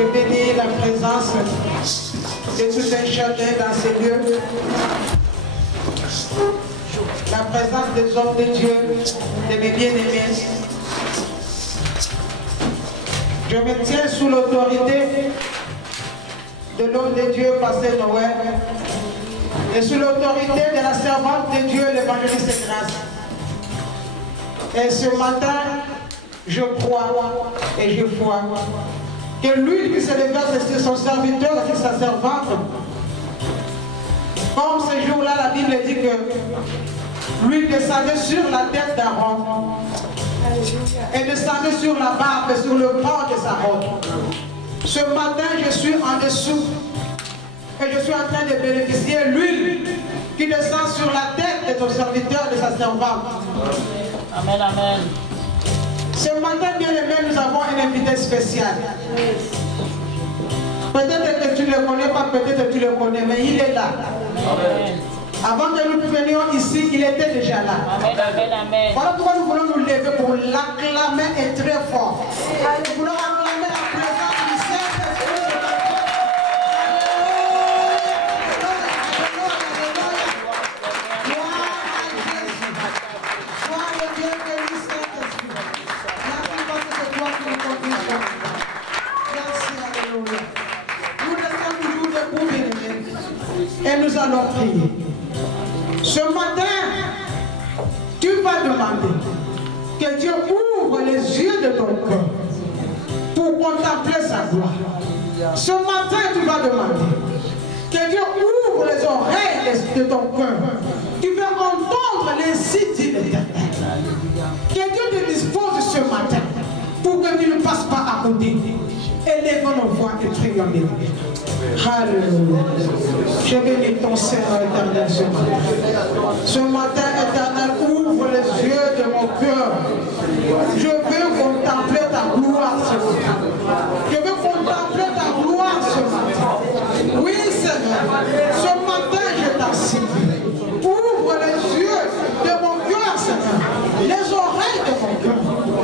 Je bénis la présence de tout un chacun dans ces lieux. La présence des hommes de Dieu, de mes bien-aimés. Je me tiens sous l'autorité de l'homme de Dieu, Pasteur Noël, et sous l'autorité de la servante de Dieu, l'évangéliste Grâce. Et ce matin, je crois et je vois que l'huile qui se déverse sur son serviteur et sur sa servante, comme ce jour-là, la Bible dit que l'huile descendait sur la tête d'Aaron et descendait sur la barbe et sur le bord de sa robe. Ce matin, je suis en dessous et je suis en train de bénéficier de l'huile qui descend sur la tête de ton serviteur et de sa servante. Amen, amen. Ce matin, bien aimé, nous avons un invité spécial. Peut-être que tu ne le connais pas, peut-être que tu le connais, mais il est là. Amen. Avant que nous venions ici, il était déjà là. Amen, amen, amen. Voilà pourquoi nous voulons nous lever pour l'acclamer et très fort. Nous voulons acclamer la présence du Saint-Esprit. Gloire à Jésus. Gloire au Dieu béni Saint-Esprit. Merci parce que c'est toi qui nous conduis. Merci, alléluia. Nous restons toujours debout, bien-aimés, et nous allons prier. Ce matin, tu vas demander que Dieu ouvre les yeux de ton cœur pour contempler sa gloire. Ce matin, tu vas demander que Dieu ouvre les oreilles de ton cœur. Tu vas entendre les sites de l'Éternel. Que Dieu te dispose ce matin pour que tu ne passes pas à côté. Élèvons nos voix et prions bien. Alléluia. Je bénis ton Seigneur éternel ce matin. Ce matin, éternel, ouvre les yeux de mon cœur. Je veux contempler ta gloire ce matin. Je veux contempler ta gloire ce matin. Oui, Seigneur. Ce matin, je t'en supplie. Ouvre les yeux de mon cœur, Seigneur. Les oreilles de mon cœur.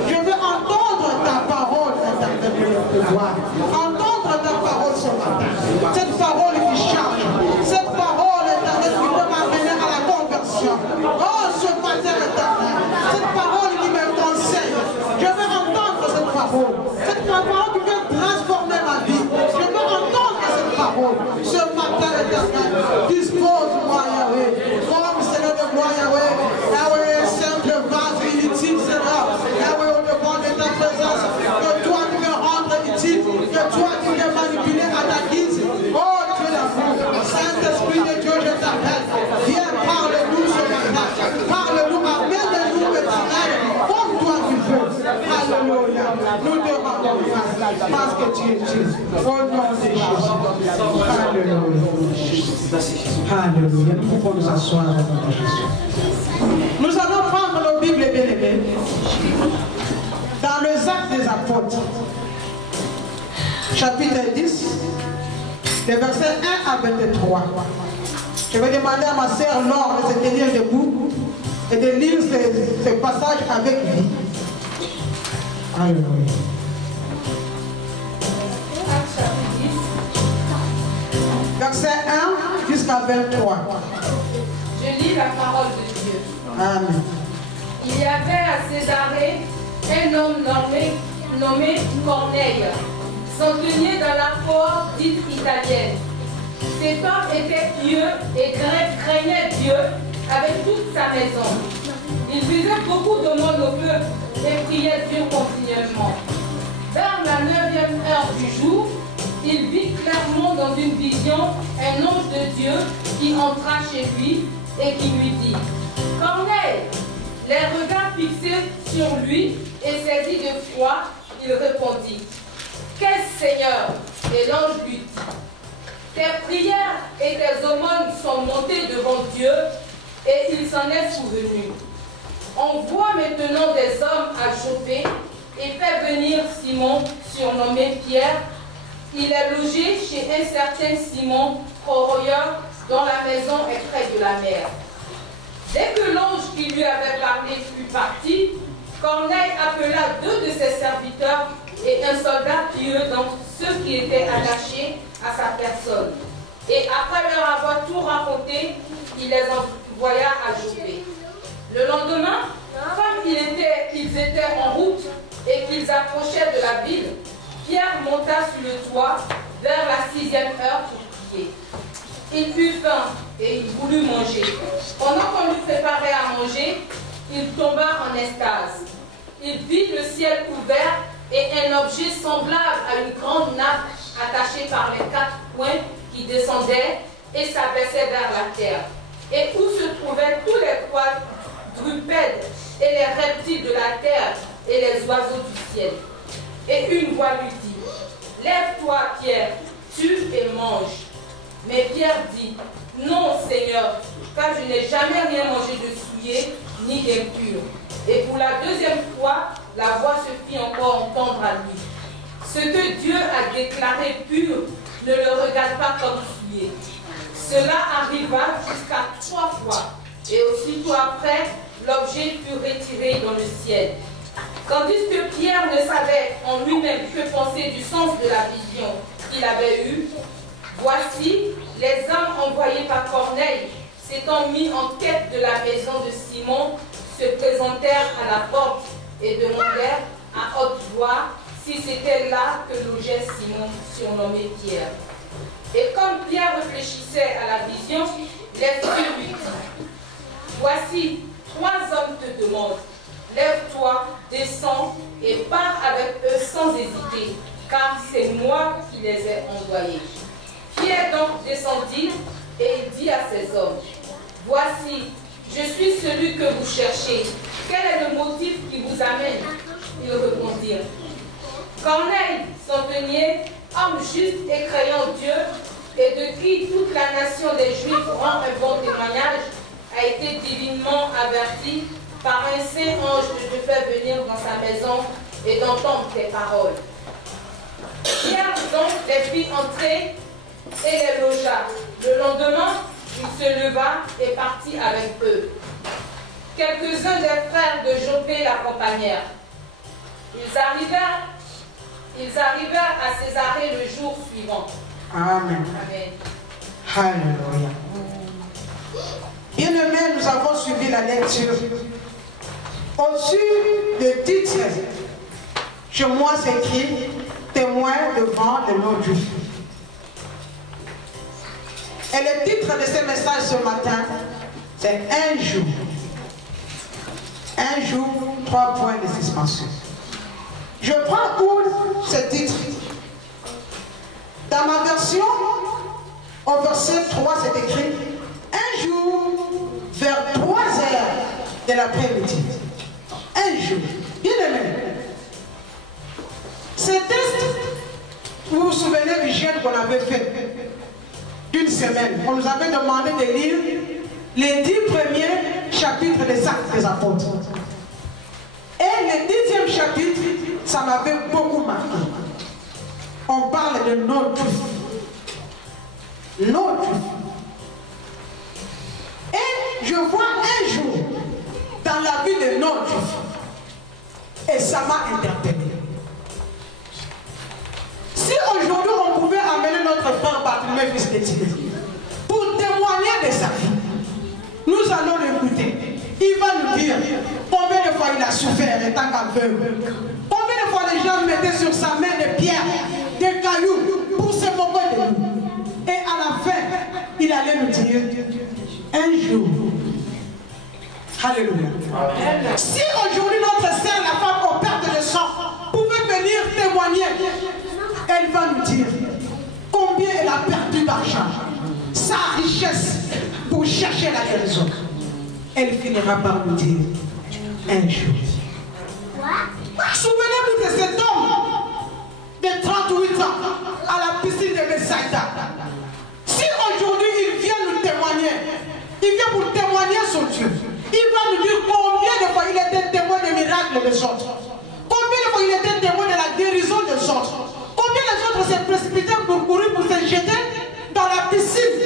Je veux entendre ta parole, éternel, de gloire. Entendre ta parole ce matin. Cette parole qui charge, cette parole éternelle qui peut m'amener à la conversion. Oh, ce matin éternel, cette parole qui me conseille, je veux entendre cette parole qui veut transformer ma vie. Je veux entendre cette parole. Ce matin éternel, dispose-moi, Yahweh. Comme Seigneur de gloire, Yahweh. Yahweh, simple vase inutile, Seigneur. Yahweh, au devant de ta présence, que toi tu veux rendre utile, que toi tu veux manipuler à ta guise. Oh Dieu d'amour, Saint-Esprit de Dieu, je t'appelle. Viens, parle-nous ce matin. Parle-nous, amène-nous éternel, comme toi tu veux. Alléluia. Nous te rendons grâce parce que tu es Dieu. Au nom de Jésus. Alléluia. Alléluia. Nous pouvons nous asseoir au nom de Jésus. Nous allons prendre nos Bibles bien-aimées dans les Actes des Apôtres, chapitre 10, les versets 1 à 23. Je vais demander à ma sœur Laure de se tenir debout et de lire ce passage avec lui. Alléluia. Verset 1 jusqu'à 23. Je lis la parole de Dieu. Amen. Il y avait à Césarée un homme nommé Corneille, centenier dans la cour dite italienne. Cet homme était pieux et craignait Dieu avec toute sa maison. Il faisait beaucoup de monde au peuple et priait Dieu continuellement. Vers la 9e heure du jour, il vit clairement dans une vision un ange de Dieu qui entra chez lui et qui lui dit: Corneille! Les regards fixés sur lui et saisi de foi, il répondit: Qu'est-ce, Seigneur? Et l'ange lui dit: Tes prières et tes aumônes sont montées devant Dieu et il s'en est souvenu. Envoie maintenant des hommes à Joppé et fais venir Simon, surnommé Pierre. Il est logé chez un certain Simon, corroyeur, dont la maison est près de la mer. Dès que l'ange qui lui avait parlé fut parti, Corneille appela 2 de ses serviteurs et un soldat pieux dans ceux ceux qui étaient attachés à sa personne. Et après leur avoir tout raconté, il les envoya à Joppé. Le lendemain, comme ils étaient en route et qu'ils approchaient de la ville, Pierre monta sur le toit vers la 6e heure pour prier. Il eut faim et il voulut manger. Pendant qu'on lui préparait à manger, il tomba en extase. Il vit le ciel ouvert et un objet semblable à une grande nappe attachée par les 4 coins qui descendait et s'abaissait vers la terre, et où se trouvaient tous les quadrupèdes et les reptiles de la terre et les oiseaux du ciel. Et une voix lui dit, « Lève-toi, Pierre, tue et mange. » Mais Pierre dit, « Non, Seigneur, car je n'ai jamais rien mangé de souillé ni d'impur. » Et pour la 2e fois, la voix se fit encore entendre à lui. « Ce que Dieu a déclaré pur, ne le regarde pas comme souillé. » Cela arriva jusqu'à 3 fois. Et aussitôt après, l'objet fut retiré dans le ciel. Tandis que Pierre ne savait en lui-même que penser du sens de la vision qu'il avait eue, voici, les hommes envoyés par Corneille, s'étant mis en quête de la maison de Simon, se présentèrent à la porte et demandèrent à haute voix si c'était là que logeait Simon, surnommé Pierre. Et comme Pierre réfléchissait à la vision, l'Esprit lui dit, « Voici, 3 hommes te demandent. Lève-toi, descends et pars avec eux sans hésiter, car c'est moi qui les ai envoyés. » Pierre donc descendit et il dit à ces hommes, « Voici, je suis celui que vous cherchez. Quel est le motif qui vous amène ?» Ils répondirent, « Corneille, centenier, homme juste et craignant Dieu, et de qui toute la nation des Juifs rend un bon témoignage, a été divinement averti par un saint ange de te faire venir dans sa maison et d'entendre tes paroles. » Pierre donc les fit entrer et les logea. Le lendemain, il se leva et partit avec eux. Quelques-uns des frères de Joppé l'accompagnèrent. Ils arrivèrent à Césarée le jour suivant. Amen. Amen. Alléluia. Bien-aimés, nous avons suivi la lecture. Au-dessus du titre, chez moi c'est écrit témoin devant le nom Dieu. Et le titre de ce message ce matin, c'est un jour. Un jour, 3 points de suspension. Je prends pour ce titre. Dans ma version, au verset 3, c'est écrit un jour vers 3 heures de l'après-midi. Un jour. Bien aimé. Ce texte, vous vous souvenez du jeûne qu'on avait fait d'une semaine. On nous avait demandé de lire les 10 premiers chapitres des Actes des Apôtres. Et le 10e chapitre, ça m'avait beaucoup marqué. On parle de notre Dieu. Notre Dieu. Et je vois un jour dans la vie de notre Dieu. Et ça m'a interpellé. Si aujourd'hui on pouvait amener notre frère Barthélemy, fils de Timée, pour témoigner de sa vie, nous allons l'écouter. Il va nous dire combien de fois il a souffert étant qu'aveugle. Combien de fois les gens mettaient sur sa main des pierres, des cailloux pour se moquer de nous. Et à la fin, il allait nous dire un jour. Alléluia. Si aujourd'hui notre sœur, la femme aux pertes de sang, pouvait venir témoigner, elle va nous dire combien elle a perdu d'argent, sa richesse pour chercher la guérison. Elle finira par nous dire un jour. Souvenez-vous de cet homme de 38 ans à la piscine de Bethsaïda. Si aujourd'hui il vient nous témoigner, il vient pour témoigner son Dieu, il va nous dire combien de fois il était témoin des miracles des autres, combien de fois il était témoin de la guérison des autres, combien les autres se précipitaient pour courir, pour se jeter dans la piscine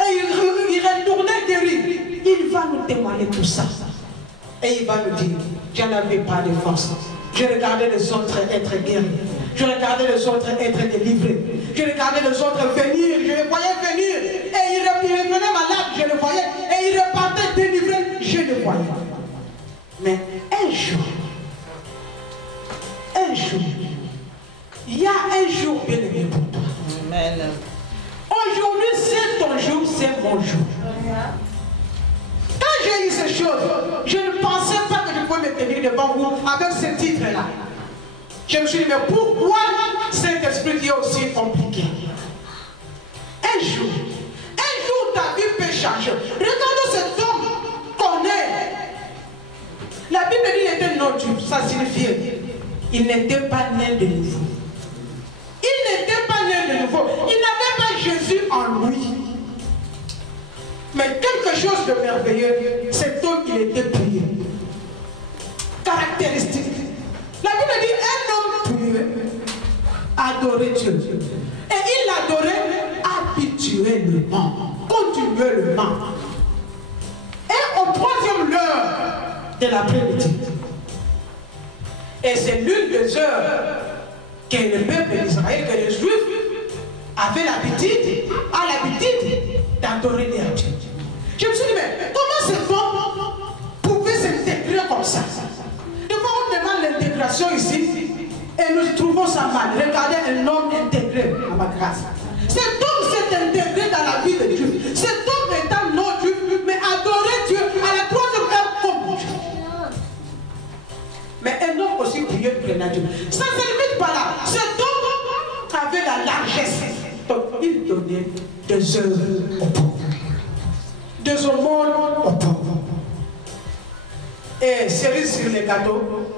et il retournait guéri. Il va nous témoigner tout ça. Et il va nous dire, je n'avais pas de force. Je regardais les autres être guéris. Je regardais les autres être délivrés. Je regardais les autres venir. Je les voyais venir. Et ils revenaient malades. Je les voyais. Et ils repartaient délivrés. Je les voyais. Mais un jour, il y a un jour bien aimé pour toi. Amen. Aujourd'hui, c'est ton jour, c'est mon jour. Quand j'ai eu ces choses, je ne pensais pas que je pouvais me tenir devant vous avec ce titre-là. Je me suis dit, mais pourquoi cet esprit est aussi compliqué? Un jour, ta vie peut changer. Regardez cet homme qu'on est. La Bible dit qu'il était non-Dieu, ça signifiait il n'était pas né de nouveau. Il n'était pas né de nouveau. Il n'avait pas Jésus en lui. Mais quelque chose de merveilleux, cet homme, il était prié. Caractéristique. La Bible dit un homme prié adorait Dieu. Et il l'adorait habituellement, continuellement. Et au troisième heure de l'après-midi. Et c'est l'une des heures que le peuple d'Israël, que les Juifs avaient l'habitude d'adorer leur Dieu. Je me suis dit, mais comment ces femmes pouvaient s'intégrer comme ça? De fois on demande l'intégration ici, et nous trouvons ça mal. Regardez un homme intégré à ma grâce. Cet homme s'est intégré dans la vie de Dieu. Cet homme étant non-Dieu, mais adorait Dieu à la troisième heure comme Dieu. Mais un homme aussi priait pour Dieu. Ça ne se limite pas là. Cet homme avait la largesse. Donc il donnait des œuvres aux pauvres. Des aumônes aux pauvres. Et cerise sur les gâteaux,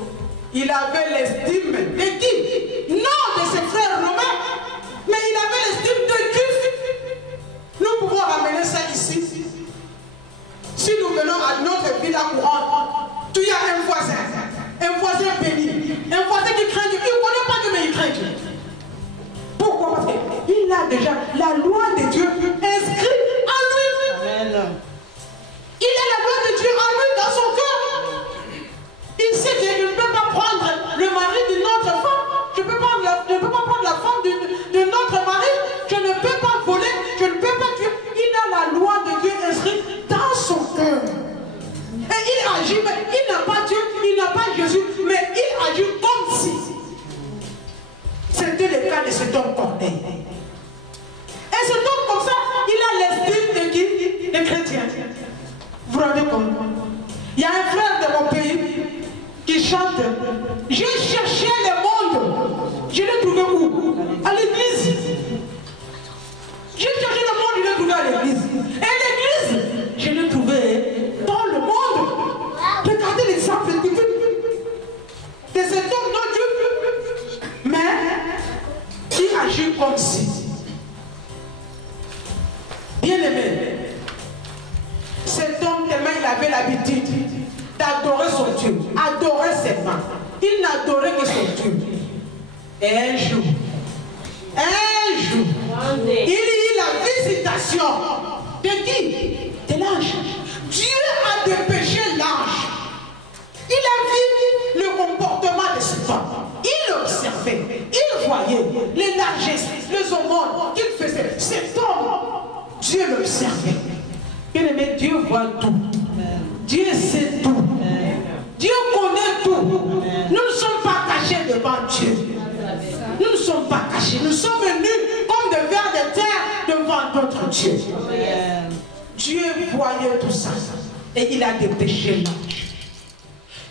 il avait l'estime de qui? Non de ses frères romains, mais il avait l'estime de Dieu. Nous pouvons ramener ça ici. Si nous venons à notre ville courante, tu y as un voisin béni, un voisin qui craint Dieu. Il ne connaît pas Dieu, mais il craint Dieu. Pourquoi? Parce qu'il a déjà la loi de Dieu inscrite en lui. Amen. Il a la loi de Dieu en lui, dans son cœur. Il sait qu'il ne peut pas prendre le mari d'une autre femme. Je ne peux pas prendre la femme de notre mari. Je ne peux pas voler. Je ne peux pas tuer. Il a la loi de Dieu inscrite dans son cœur. Et il agit, mais il n'a pas Dieu, il n'a pas Jésus, mais il agit comme si c'était le cas de cet homme Corneille. Et cet homme comme ça, il a l'estime de qui? Des chrétiens. Vous vous rendez compte? Il y a un frère de mon pays qui chante. J'ai cherché le monde. Je l'ai trouvé où? À l'église. J'ai cherché le monde, je l'ai trouvé à l'église. Et l'église, je l'ai trouvé dans le monde. Regardez l'exemple de cet homme non Dieu. Mais qui agit comme si. Bien aimé. Cet homme, tellement il avait l'habitude d'adorer son Dieu, adorer ses mains. Il n'adorait que son Dieu. Et un jour, il y eut la visitation de qui? De l'ange. Dieu a dépêché l'ange. Il a vu le comportement de cet homme. Il observait, il voyait les largesses, les aumônes qu'il faisait. Cet homme, Dieu l'observait. Bien-aimé, Dieu voit tout. Dieu sait tout. Dieu connaît tout. Nous ne sommes pas cachés devant Dieu. Nous ne sommes pas cachés. Nous sommes venus comme des vers de terre devant notre Dieu. Dieu voyait tout ça. Et il a dépêché l'ange.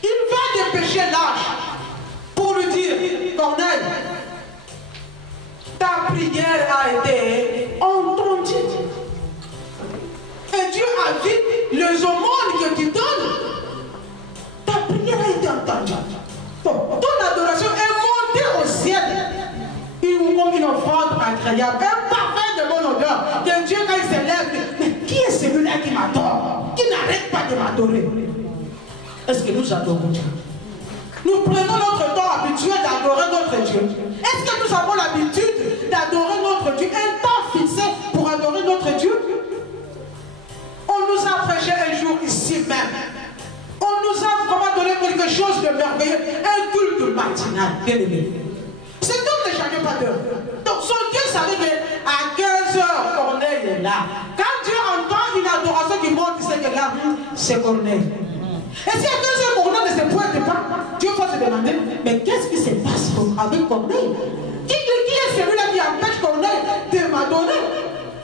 Il va dépêcher l'ange pour lui dire, Corneille, ta prière a été entendue. Et Dieu a vu les aumônes que tu donnes. Ta prière a été entendue. Ton adoration est montée au ciel. Comme une offrande incroyable, un parfum de bonne odeur. Que Dieu, quand il s'élève, mais qui est celui-là qui m'adore? Qui n'arrête pas de m'adorer? Est-ce que nous adorons Dieu? Nous prenons notre temps habituel d'adorer notre Dieu. Est-ce que nous avons l'habitude d'adorer notre Dieu? Un temps fixé pour adorer notre Dieu? On nous a prêché un jour ici même. On nous a vraiment donné quelque chose de merveilleux. Un culte matinal, bien aimé. C'est comme pas d'heure. Donc son Dieu savait qu'à 15 h, Corneille est là. Quand Dieu entend une adoration qui monte, il sait que là, c'est Corneille. Et si à 15 h, Corneille ne se pointe pas, Dieu va se demander, mais qu'est-ce qui se passe avec Corneille? Qui est celui-là qui empêche Corneille de m'adorer?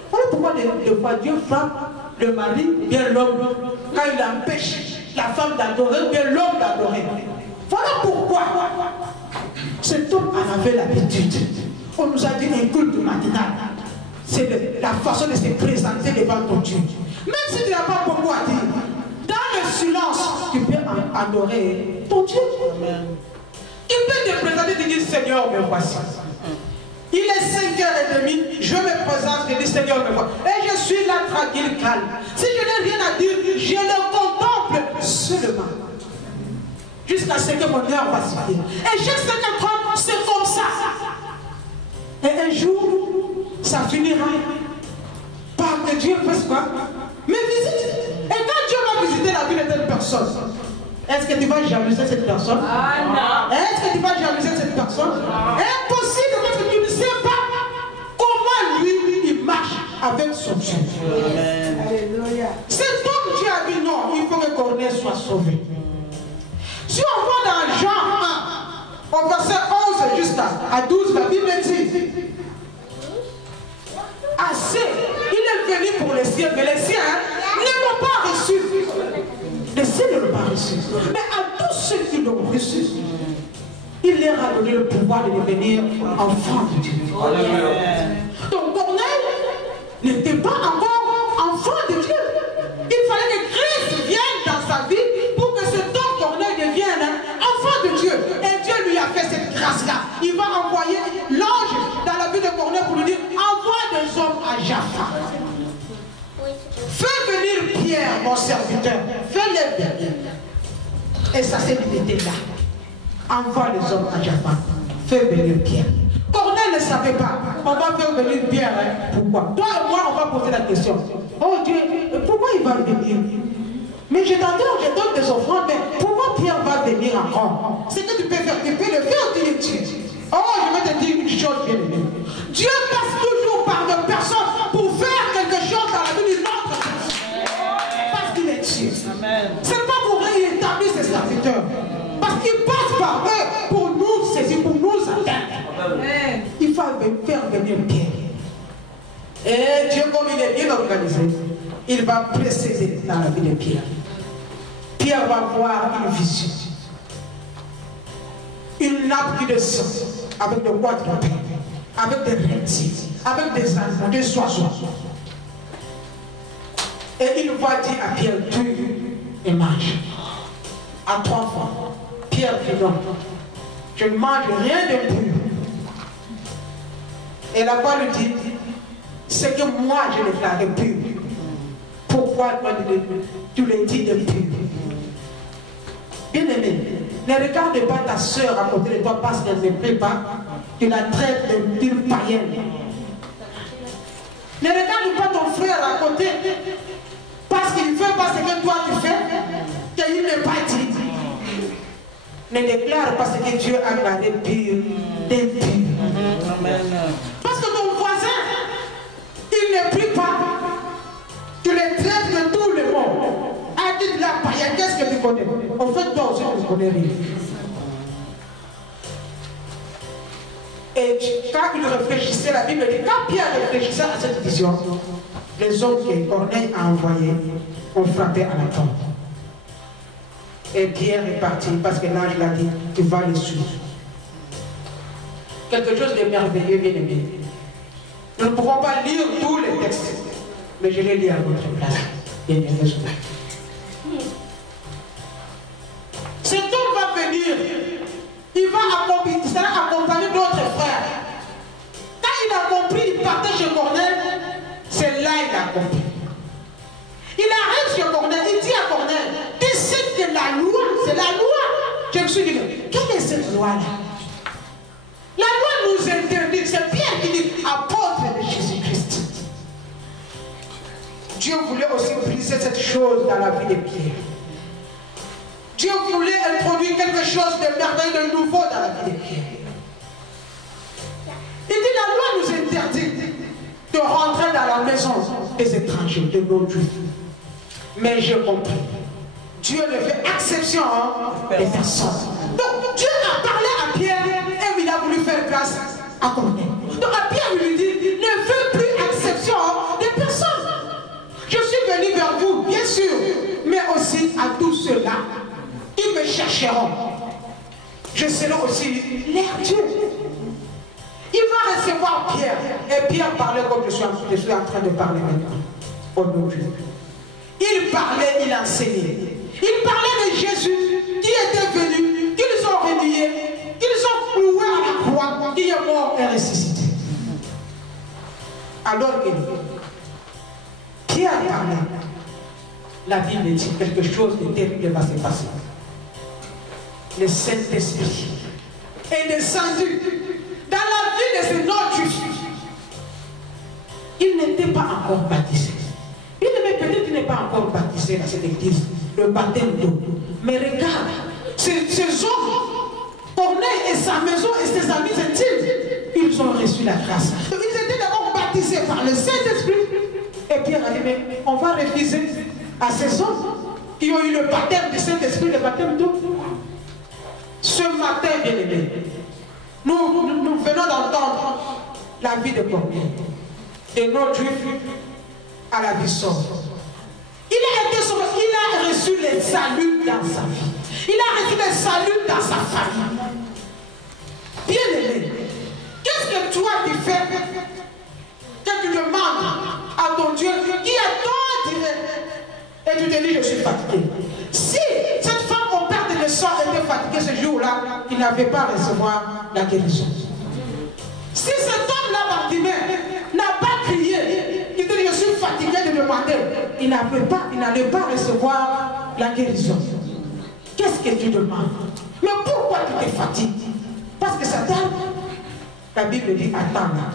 Voilà pourquoi des fois Dieu frappe le mari, bien l'homme, quand il empêche la femme d'adorer, bien l'homme d'adorer. Voilà pourquoi cet homme en avait l'habitude. On nous a dit un culte matinal. C'est la façon de se présenter devant ton Dieu. Même si tu n'as pas beaucoup à dire, dans le silence, tu peux adorer ton Dieu. Il peut te présenter et te dire, Seigneur, me voici. Il est 5h30, je me présente et dis, Seigneur, me voici. Et je suis là tranquille, calme. Si je n'ai rien à dire, je le contemple seulement. Jusqu'à ce que mon cœur va se dire. Et chaque 50 ans, c'est comme ça. Et un jour, ça finira par que Dieu fasse quoi? Me visite. Et quand Dieu va visiter la vie de telle personne, est-ce que tu vas jalouser cette personne? Non. Est-ce que tu vas jalouser cette personne? Impossible parce que tu ne sais pas comment lui, il marche avec son Dieu. Alléluia. Cet homme, Dieu a dit non, il faut que Corneille soit sauvé. Si on voit dans Jean 1, au verset 11 jusqu'à 12, la Bible dit assez, il est venu pour les siens, mais les siens ne l'ont pas reçu. Les siens ne l'ont pas reçu. Mais à tous ceux qui l'ont reçu, il leur a donné le pouvoir de devenir enfants de Dieu. Donc Corneille n'était pas encore enfant de Dieu. Il fallait que Christ vienne dans sa vie pour que cet homme Corneille devienne enfant de Dieu. Et Dieu lui a fait cette grâce-là. Il va envoyer l'ange dans la vie de Corneille pour lui dire, envoie des hommes à Jaffa. Fais venir Pierre, mon serviteur. Fais-le venir. Et ça s'est limité là. Envoie les hommes à Jaffa. Fais venir Pierre. Corneille ne savait pas. On va faire venir Pierre. Pourquoi? Toi et moi, on va poser la question. Oh Dieu, pourquoi il va venir? Mais je t'adore, je donne des offrandes, mais pourquoi Pierre va venir encore? C'est que tu peux faire, tu peux le faire, tu es Dieu. Oh, je vais te dire une chose, bien aimé. Dieu passe toujours par des personnes pour faire quelque chose dans la vie d'une autre personne. Parce qu'il est Dieu. C'est pas pour réétablir ses serviteurs. Parce qu'il passe par eux pour nous saisir, pour nous atteindre. Il faut faire venir Pierre. Et Dieu, comme il est bien organisé, il va précéder dans la vie de Pierre. Pierre va voir une vision. Une nappe qui descend avec de quoi tromper, avec des reptiles, avec des animaux, des oiseaux. Et il va dire à Pierre, tue et mange. À 3 fois. Pierre dit non. Je ne mange rien de pur. Et la voix lui dit, c'est que moi je déclare pur. Pourquoi tu le dis de pur? Bien aimé, ne regarde pas ta soeur à côté de toi parce qu'elle ne prie pas. Tu la traites d'une païenne. Ne regarde pas ton frère à côté parce qu'il ne fait pas ce que toi tu fais, qu'il n'est pas dit. Ne déclare pas ce que Dieu a gardé pur d'impur. Parce que ton voisin, il ne prie pas. Tu le traites de tout le monde. A dit de la païenne, qu'est-ce que tu connais? En fait, toi aussi, tu ne connais rien. Et quand il réfléchissait, la Bible dit, quand Pierre réfléchissait à cette vision, les hommes que Corneille a envoyés ont frappé à la porte. Et Pierre est parti parce que l'ange l'a dit, tu vas le suivre. Quelque chose de merveilleux, bien aimé. Nous ne pouvons pas lire tous les textes, mais je les lis à votre place. Bien aimé. Cet homme va venir, il sera accompagné d'autres frères. Quand il a compris, il partait chez Corneille, c'est là qu'il a compris. Il arrive chez Corneille, il dit à Corneille, tu sais que la loi, c'est la loi. Je me suis dit, quelle est cette loi-là? La loi nous interdit, c'est Pierre qui dit, apôtre de Jésus-Christ. Dieu voulait aussi briser cette chose dans la vie de Pierre. Dieu voulait introduire quelque chose de merveilleux, de nouveau dans la vie de Pierre. interdit de rentrer dans la maison des étrangers, de nos Juifs. Mais j'ai compris. Dieu ne fait exception des personnes. Donc Dieu a parlé à Pierre et il a voulu faire grâce à Corneille. Donc à Pierre il lui dit, ne fais plus exception des personnes. Je suis venu vers vous, bien sûr, mais aussi à tous ceux-là qui me chercheront. Je serai aussi leur Dieu. Il va recevoir Pierre. Et Pierre parlait comme je suis en train de parler maintenant. Au nom de Dieu. Il parlait, il enseignait. Il parlait de Jésus qui était venu, qu'ils ont renié, qu'ils ont cloué à la croix, qui est mort et ressuscité. Alors que Pierre parlait, la Bible dit quelque chose de terrible va se passer. Le Saint-Esprit est descendu dans la vie de ce non-juif. Il n'était pas encore baptisé. Il ne peut-être n'est pas encore baptisé dans cette église, le baptême d'eau. Mais regarde, ces hommes, Corneille et sa maison et ses amis intimes, ils ont reçu la grâce. Ils étaient d'abord baptisés par le Saint-Esprit. Et Pierre a dit, mais on va refuser à ces hommes qui ont eu le baptême du Saint-Esprit, le baptême d'eau. Ce matin, bien aimé, nous venons d'entendre la vie de Corneille, de notre Juif à la vie sauve. Il a été sauvé, il a reçu le salut dans sa vie. Il a reçu le salut dans sa famille. Bien aimé, qu'est-ce que toi tu fais que tu demandes à ton Dieu qui a tant direct et tu te dis je suis fatigué? Si cette femme au père de sang était fatiguée ce jour-là, il n'avait pas à recevoir la guérison. Si cet homme-là, Bartimée, n'a pas crié, il dit je suis fatigué de demander, il n'allait pas recevoir la guérison. Qu'est-ce que tu demandes? Mais pourquoi tu te fatigues? Parce que Satan, la Bible dit attends là.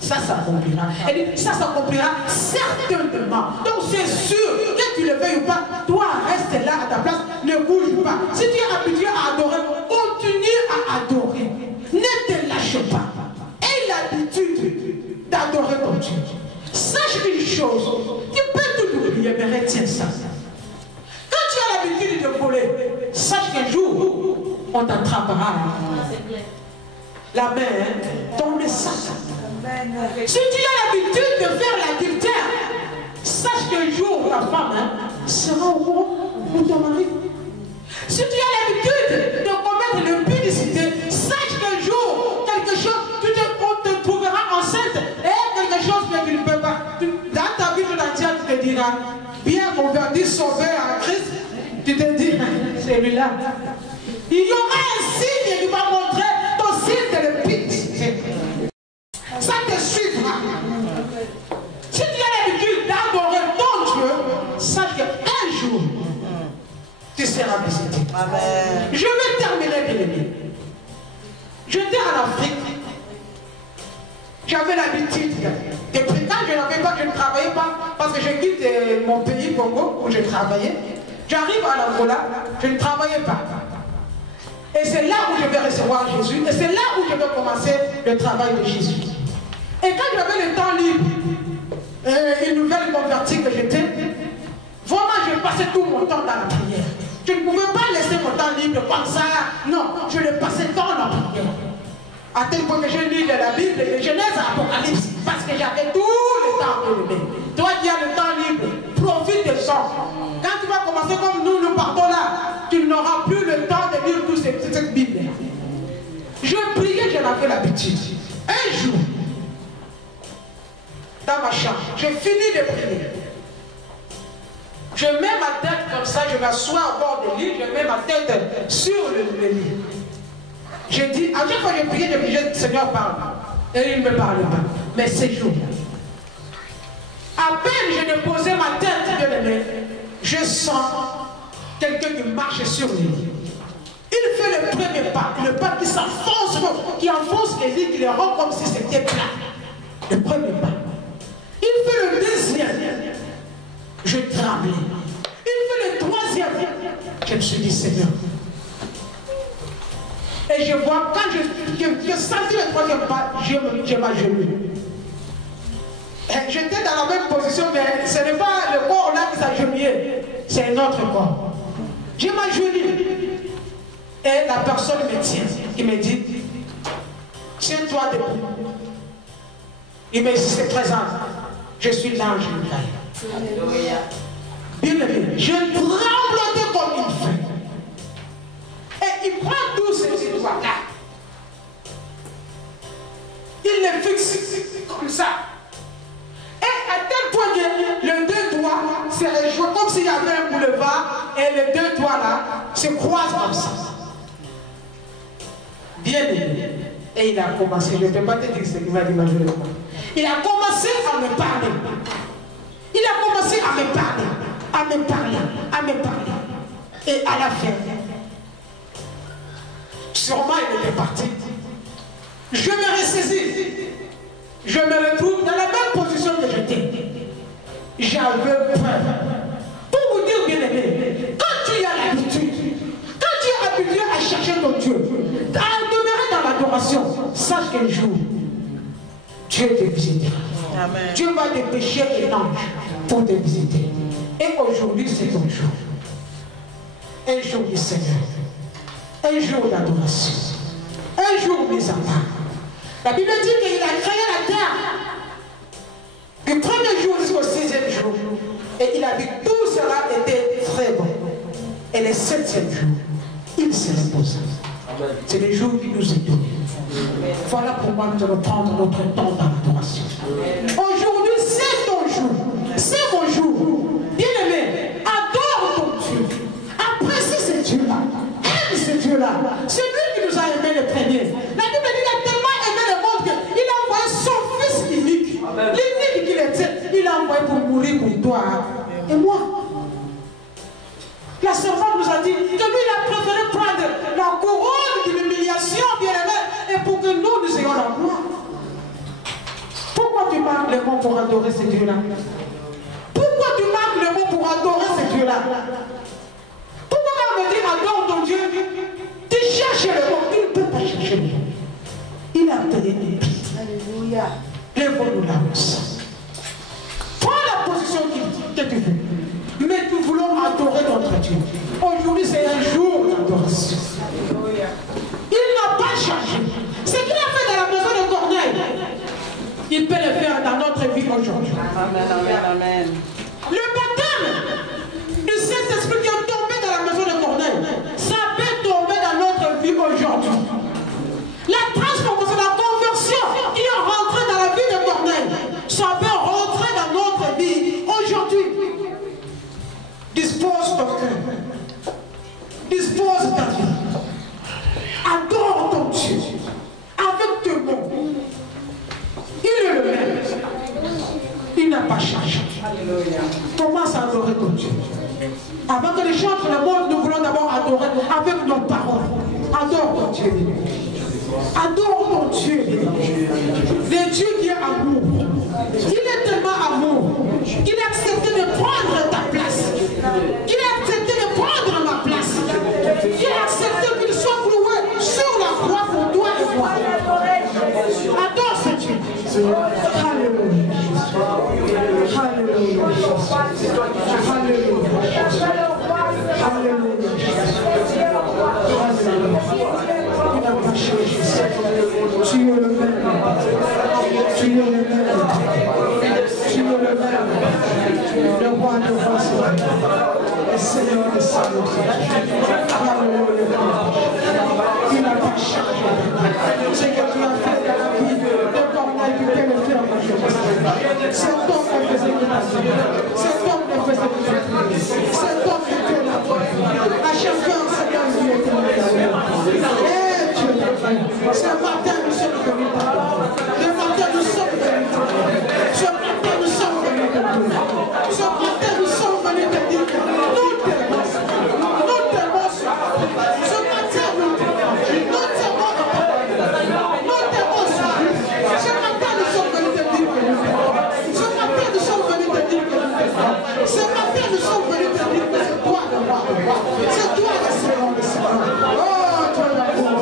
Ça s'accomplira. Elle dit ça s'accomplira certainement. Donc c'est sûr, que tu le veuilles ou pas, toi reste là à ta place, ne bouge pas. Si tu es habitué à adorer, continue à adorer. Ne te lâche pas. Aie l'habitude d'adorer ton Dieu. Sache une chose, tu peux tout oublier, mais retiens ça. Quand tu as l'habitude de voler, sache qu'un jour, on t'attrapera. La main dans le sac. Si tu as l'habitude de faire l'adultère, sache qu'un jour ta femme sera au courant ou ton mari. Si tu as l'habitude de commettre l'impudicité, sache qu'un jour, quelque chose, on te trouvera enceinte et quelque chose que tu ne peux pas. Dans ta vie tout entière, tu te diras, bien converti, sauvé en Christ, tu te dis, celui-là. Il y aura un signe qui va montrer ton signe de l'épite. Ça te suivra. Si tu as l'habitude d'adorer ton Dieu, sache qu'un jour, tu seras visité. Amen. Je vais terminer, bien aimé. J'étais en Afrique. J'avais l'habitude de prier. Quand je ne travaillais pas, parce que je quitte mon pays, Congo, où je travaillais. J'arrive à l'Angola, je ne travaillais pas. Et c'est là où je vais recevoir Jésus. Et c'est là où je vais commencer le travail de Jésus. Et quand j'avais le temps libre, une nouvelle convertie que j'étais, vraiment je passais tout mon temps dans la prière. Je ne pouvais pas laisser mon temps libre comme ça. Non, je le passais dans la prière. À tel point que je lis de la Bible, de Genèse à Apocalypse, parce que j'avais tout le temps pour le lire. Toi qui as le temps libre, profite de ça. Quand tu vas commencer comme nous partons là, tu n'auras plus le temps de lire toute cette Bible. Je priais, j'en avais l'habitude. Un jour, dans ma chambre, je finis de prier. Je mets ma tête comme ça, je m'assois à bord du lit, je mets ma tête sur le lit. Je dis, à chaque fois que je priais, je disais, Seigneur parle. Et il ne me parle pas. Mais ces jours-là, à peine je ne posais ma tête, bien aimé, je sens quelqu'un qui marche sur le lit. Il fait le premier pas, le pas qui s'enfonce, qui enfonce les lits, qui les rend comme si c'était plat. Le premier pas. Il fait le deuxième. Je tremblais. Il fait le troisième. Je me suis dit, Seigneur. Et Et je vois, quand je sentis le troisième pas, je m'agenouille. J'étais dans la même position, mais ce n'est pas le corps là qui s'agenouillait, c'est un autre corps. Je m'agenouille. Et la personne me tient. Il me dit, tiens-toi debout. Il me dit, c'est présent. Je suis l'ange Michael. Bien aimé, je tremblotais comme une feuille. Et il prend tous ces doigts-là. Il les fixe comme ça. Et à tel point que les deux doigts se rejoignent comme s'il y avait un boulevard et les deux doigts là se croisent comme ça. Bien aimé. Et il a commencé, je ne peux pas te dire ce qu'il va dire majoritairement. Il a commencé à me parler. Il a commencé à me parler, à me parler, à me parler. Et à la fin, sûrement il était parti. Je me ressaisis. Je me retrouve dans la même position que j'étais. J'avais peur. Pour vous dire, bien aimé, quand tu as l'habitude, quand tu es habitué à chercher ton Dieu, à demeurer dans l'adoration, sache qu'un jour, Dieu te visitera. Amen. Dieu va dépêcher un ange pour te visiter. Et aujourd'hui, c'est ton jour. Un jour du Seigneur. Un jour d'adoration. Un jour mis à part. La Bible dit qu'il a créé la terre. Du premier jour jusqu'au 6e jour. Et il a dit que tout cela était très bon. Et le 7e jour, il se reposa. C'est le jour qui nous est donné. Voilà pourquoi nous allons prendre notre temps dans l'adoration. Aujourd'hui, c'est ton jour. C'est mon jour. Bien-aimé, adore ton Dieu. Apprécie ce Dieu-là. Aime ce Dieu-là. C'est lui qui nous a aimés les premiers. La Bible dit qu'il a tellement aimé le monde qu'il a envoyé son fils unique. L'unique qu'il était, il l'a envoyé pour mourir pour toi et moi. La servante nous a dit que lui, il a préféré prendre la couronne de l'humiliation, bien-aimé, et pour que nous ayons la gloire. Pourquoi tu marques les mots pour adorer ce Dieu-là? Pourquoi tu marques les mots pour adorer ce Dieu-là? Pourquoi on me dit adore ton Dieu? Tu cherches le mot, il ne peut pas chercher le mot. Il a donné des pieds. Alléluia. Lève-nous la hausse. Prends la position que tu veux. Mais nous voulons adorer notre Dieu. Aujourd'hui, c'est un jour d'adoration. Il n'a pas changé. Ce qu'il a fait dans la maison de Corneille, il peut le faire dans notre vie aujourd'hui. Amen, amen, amen. Le baptême du Saint-Esprit qui est tombé dans la maison de Corneille, ça peut tomber dans notre vie aujourd'hui. La transformation, la conversion qui est rentrée dans la vie de Corneille, ça peut rentrer dans notre vie aujourd'hui. Dispose ton cœur. Dispose ta vie. Adore ton Dieu. Avec tes mots. Il est le même. Il n'a pas changé. Commence à adorer ton Dieu. Avant que les chantres le monde, nous voulons d'abord adorer avec nos paroles. Adore ton Dieu. Adore ton Dieu. Le Dieu qui est amour. Il est tellement amour qu'il a accepté de prendre ta place. Il a accepté de prendre ma place. Il a accepté qu'il soit cloué sur la croix pour toi et moi. Adore ce Dieu. Alléluia. Alléluia. Alléluia. Il n'a pas changé. Tu es le même. Tu es le même. Tu es le même. Le roi de roi, le Seigneur de Seigneurs. Alléluia. Il n'a pas changé. Ce que tu as fait dans la vie de Corneille, tu peux le faire maintenant. C'est toi qui faisais de la vie. C'est toi qui faisais de la vie. C'est toi qui fais la vie. À chacun, c'est ta vie éternelle. Et Dieu est vrai. Ce matin, nous sommes venus t'adorer. Ce matin, nous sommes venus t'adorer. Ce matin, nous sommes venus t'adorer. Ce matin, nous sommes venus te dire que nous t'aimons. Nous t'aimons. Ce matin, nous t'aimons. Nous t'aimons. Nous t'aimons. Ce matin, nous sommes venus te dire que nous t'aimons. Ce matin, nous sommes venus te dire que nous t'aimons. Ce matin, nous sommes venus te dire que c'est toi le roi de roi. C'est toi le Seigneur de Seigneur. Oh, toi le roi.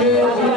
Jésus.